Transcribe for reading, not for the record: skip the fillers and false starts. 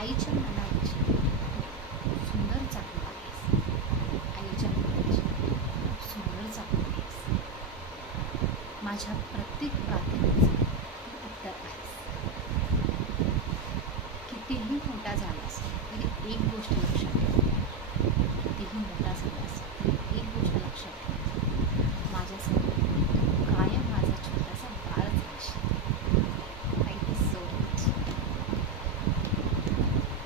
आईच्या मनाची खूप सुंदर चाहूल आहेस. आईच्या मनाची खूप सुंदर चाहूल आहेस. माझ्या प्रत्येक प्रार्थनेचं तू उत्तर आहेस. कितीही मोठा झालास तरी एक गोष्ट लक्षात